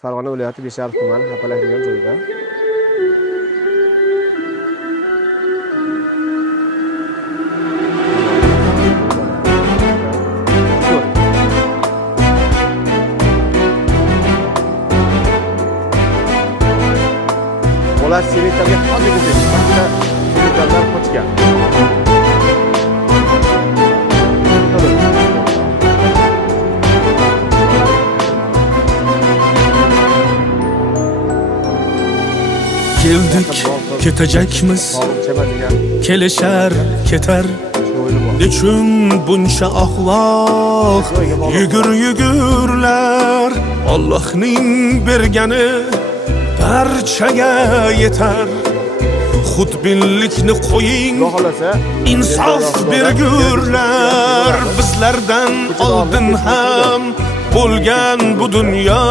Farg'ona viloyati Beshariq tumani Hapalak degan joyda bola sementlarga hozirgi sementlardan qochgan. Geldik, ketecekmiz, kelişer, keter. Nechun buncha ahvoq yugurlar. Allohning bergani barchaga yetar. Xudbinlikni qo'ying, insof bergurlar. Bizlardan oldin ham bo'lgan bu dunyo.